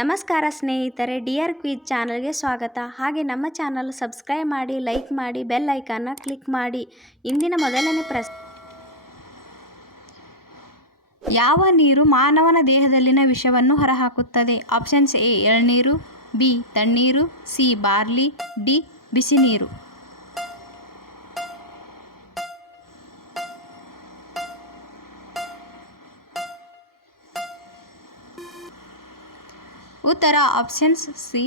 ನಮಸ್ಕಾರ ಸ್ನೇಹಿತರೆ, dear quiz ಚಾನಲ್ಗೆ ಸ್ವಾಗತ. ಹಾಗೆ ನಮ್ಮ ಚಾನಲ್ ಸಬ್ಸ್ಕ್ರೈಬ್ ಮಾಡಿ, ಲೈಕ್ ಮಾಡಿ, ಬೆಲ್ ಐಕಾನ್ನ ಕ್ಲಿಕ್ ಮಾಡಿ. ಇಂದಿನ ಮೊದಲನೇ ಪ್ರಶ್ನೆ, ಯಾವ ನೀರು ಮಾನವನ ದೇಹದಲ್ಲಿನ ವಿಷವನ್ನು ಹೊರಹಾಕುತ್ತದೆ? ಆಪ್ಷನ್ಸ್ ಎ ಎಳ್ನೀರು, ಬಿ ತಣ್ಣೀರು, ಸಿ ಬಾರ್ಲಿ, ಡಿ ಬಿಸಿ ನೀರು. ಉತ್ತರ ಆಪ್ಷನ್ಸ್ ಸಿ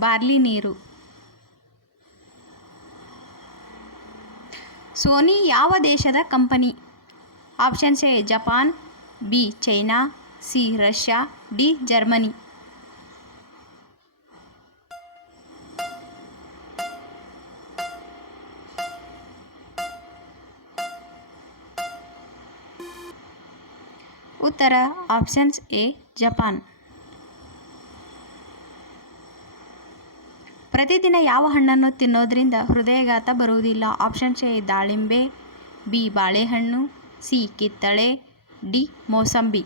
ಬಾರ್ಲಿ ನೀರು. ಸೋನಿ ಯಾವ ದೇಶದ company? Options A Japan, B China, C Russia, D Germany. ಉತ್ತರ ಆಪ್ಷನ್ಸ್ ಎ ಜಪಾನ್. ಪ್ರತಿದಿನ ಯಾವ ಹಣ್ಣನ್ನು ತಿನ್ನೋದ್ರಿಂದ ಹೃದಯಾಘಾತ ಬರುವುದಿಲ್ಲ? ಆಪ್ಷನ್ಸ್ ಎ ದಾಳಿಂಬೆ, ಬಿ ಬಾಳೆಹಣ್ಣು, ಸಿ ಕಿತ್ತಳೆ, ಡಿ ಮೋಸಂಬಿ.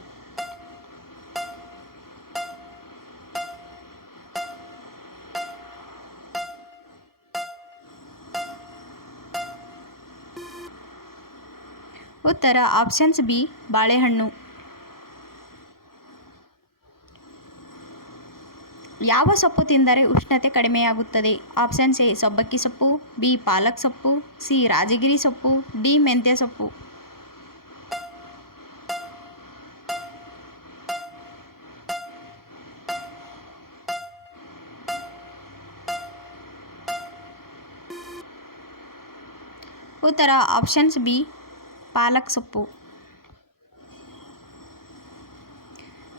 ಉತ್ತರ ಆಪ್ಷನ್ಸ್ ಬಿ ಬಾಳೆಹಣ್ಣು. ಯಾವ ಸೊಪ್ಪು ತಿಂದರೆ ಉಷ್ಣತೆ ಕಡಿಮೆಯಾಗುತ್ತದೆ? ಆಪ್ಷನ್ಸ್ ಎ ಸಬ್ಬಕ್ಕಿ ಸೊಪ್ಪು, ಬಿ ಪಾಲಕ್ ಸೊಪ್ಪು, ಸಿ ರಾಜಗಿರಿ ಸೊಪ್ಪು, ಡಿ ಮೆಂತ್ಯ ಸೊಪ್ಪು. ಉತ್ತರ ಆಪ್ಷನ್ಸ್ ಬಿ ಪಾಲಕ್ ಸೊಪ್ಪು.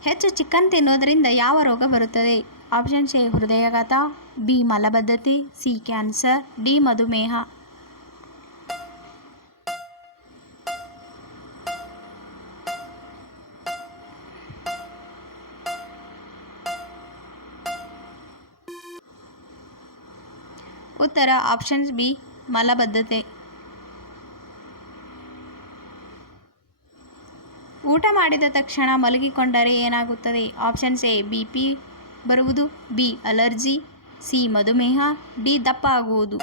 ಹೆಚ್ಚು ಚಿಕನ್ ತಿನ್ನೋದರಿಂದ ಯಾವ ರೋಗ ಬರುತ್ತದೆ? ಆಪ್ಷನ್ಸ್ ಎ ಹೃದಯಾಘಾತ, ಬಿ ಮಲಬದ್ಧತೆ, ಸಿ ಕ್ಯಾನ್ಸರ್, ಡಿ ಮಧುಮೇಹ. ಉತ್ತರ ಆಪ್ಷನ್ಸ್ ಬಿ ಮಲಬದ್ಧತೆ. ಊಟ ಮಾಡಿದ ತಕ್ಷಣ ಮಲಗಿಕೊಂಡರೆ ಏನಾಗುತ್ತದೆ? ಆಪ್ಷನ್ಸ್ ಎ ಬಿಪಿ ಬರುವುದು, ಬಿ ಅಲರ್ಜಿ, ಸಿ ಮಧುಮೇಹ, ಡಿ ದಪ್ಪ ಆಗುವುದು.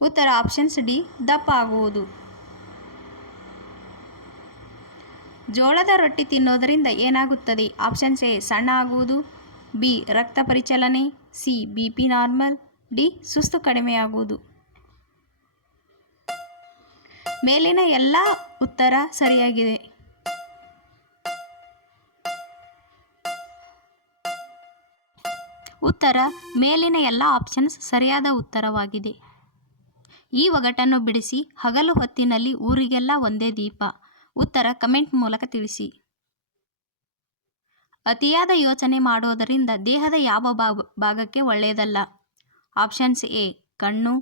ಉತ್ತರ ಆಪ್ಷನ್ಸ್ ಡಿ ದಪ್ಪ ಆಗುವುದು. ಜೋಳದ ರೊಟ್ಟಿ ತಿನ್ನೋದರಿಂದ ಏನಾಗುತ್ತದೆ? ಆಪ್ಷನ್ಸ್ ಎ ಸಣ್ಣ ಆಗುವುದು, ಬಿ ರಕ್ತ ಪರಿಚಲನೆ, ಸಿ ಬಿಪಿ ನಾರ್ಮಲ್, ಡಿ ಸುಸ್ತು ಕಡಿಮೆಯಾಗುವುದು. ಮೇಲಿನ ಎಲ್ಲ ಉತ್ತರ ಸರಿಯಾಗಿದೆ. ಉತ್ತರ ಮೇಲಿನ ಎಲ್ಲ ಆಪ್ಷನ್ಸ್ ಸರಿಯಾದ ಉತ್ತರವಾಗಿದೆ. ಈ ಒಗಟನ್ನು ಬಿಡಿಸಿ. ಹಗಲು ಹೊತ್ತಿನಲ್ಲಿ ಊರಿಗೆಲ್ಲ ಒಂದೇ ದೀಪ. ಉತ್ತರ ಕಮೆಂಟ್ ಮೂಲಕ ತಿಳಿಸಿ. ಅತಿಯಾದ ಯೋಚನೆ ಮಾಡೋದರಿಂದ ದೇಹದ ಯಾವ ಭಾಗಕ್ಕೆ ಒಳ್ಳೆಯದಲ್ಲ? ಆಪ್ಷನ್ಸ್ ಎ ಕಣ್ಣು,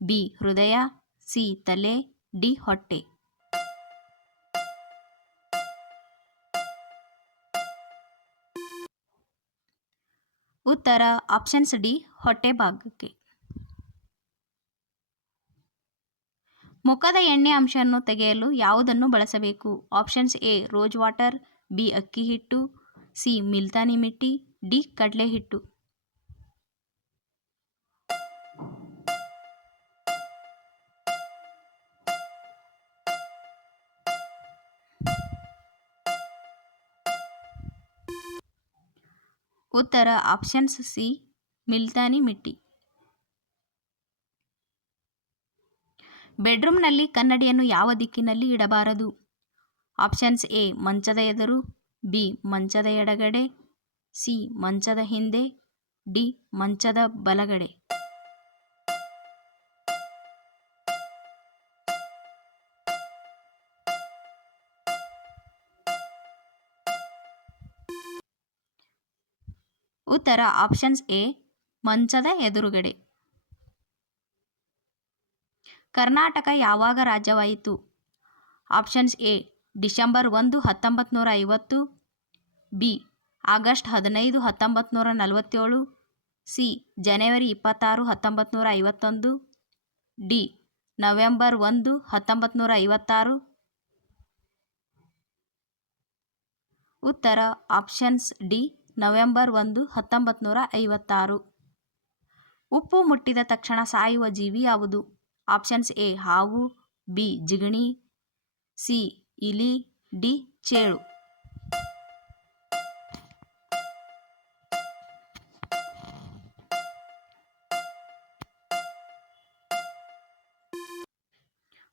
ಬಿ ಹೃದಯ, ಸಿ ತಲೆ, ಡಿ ಹೊಟ್ಟೆ. ಉತ್ತರ ಆಪ್ಷನ್ಸ್ ಡಿ ಹೊಟ್ಟೆ ಭಾಗಕ್ಕೆ. ಮುಖದ ಎಣ್ಣೆ ಅಂಶವನ್ನು ತೆಗೆಯಲು ಯಾವುದನ್ನು ಬಳಸಬೇಕು? Options A rose water, B ಅಕ್ಕಿ ಹಿಟ್ಟು, ಸಿ ಮುಲ್ತಾನಿ ಮಿಟ್ಟಿ, ಡಿ ಕಡಲೆ ಹಿಟ್ಟು. ಉತ್ತರ ಆಪ್ಷನ್ಸ್ ಸಿ ಮುಲ್ತಾನಿ ಮಿಟ್ಟಿ. ಬೆಡ್ರೂಮ್ನಲ್ಲಿ ಕನ್ನಡಿಯನ್ನು ಯಾವ ದಿಕ್ಕಿನಲ್ಲಿ ಇಡಬಾರದು? ಆಪ್ಷನ್ಸ್ ಎ ಮಂಚದ ಎದುರು, ಬಿ ಮಂಚದ ಎಡಗಡೆ, ಸಿ ಮಂಚದ ಹಿಂದೆ, ಡಿ ಮಂಚದ ಬಲಗಡೆ. ಉತ್ತರ ಆಪ್ಷನ್ಸ್ ಎ ಮಂಚದ ಎದುರುಗಡೆ. ಕರ್ನಾಟಕ ಯಾವಾಗ ರಾಜ್ಯವಾಯಿತು? Options A December 1, 1950, B August 15, 1947, C ಜನವರಿ 26, 1951, ಡಿ ನವೆಂಬರ್ 1, 1956. ಉತ್ತರ ಆಪ್ಷನ್ಸ್ ಡಿ ನವೆಂಬರ್ 1, 1956. ಉಪ್ಪು ಮುಟ್ಟಿದ ತಕ್ಷಣ ಸಾಯುವ ಜೀವಿ ಯಾವುದು? ಆಪ್ಷನ್ಸ್ ಎ ಹಾವು, ಬಿ ಜಿಗಣಿ, ಸಿ ಇಲಿ, ಡಿ ಚೇಳು.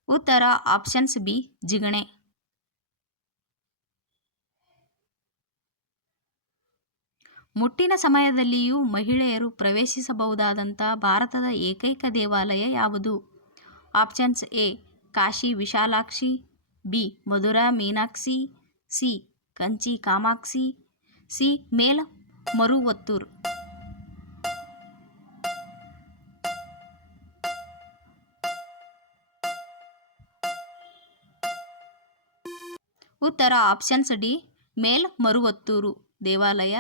ಉತ್ತರ ಆಪ್ಷನ್ಸ್ ಬಿ ಜಿಗಣೆ. ಮುಟ್ಟಿನ ಸಮಯದಲ್ಲಿಯೂ ಮಹಿಳೆಯರು ಪ್ರವೇಶಿಸಬಹುದಾದಂಥ ಭಾರತದ ಏಕೈಕ ದೇವಾಲಯ ಯಾವುದು? Options A Kashi Vishalakshi, B Madurai Meenakshi, C Kanchi Kamakshi, C Melmaruvathur. ಉತ್ತರ ಆಪ್ಷನ್ಸ್ ಡಿ ಮೇಲ್ಮರುವತ್ತೂರು ದೇವಾಲಯ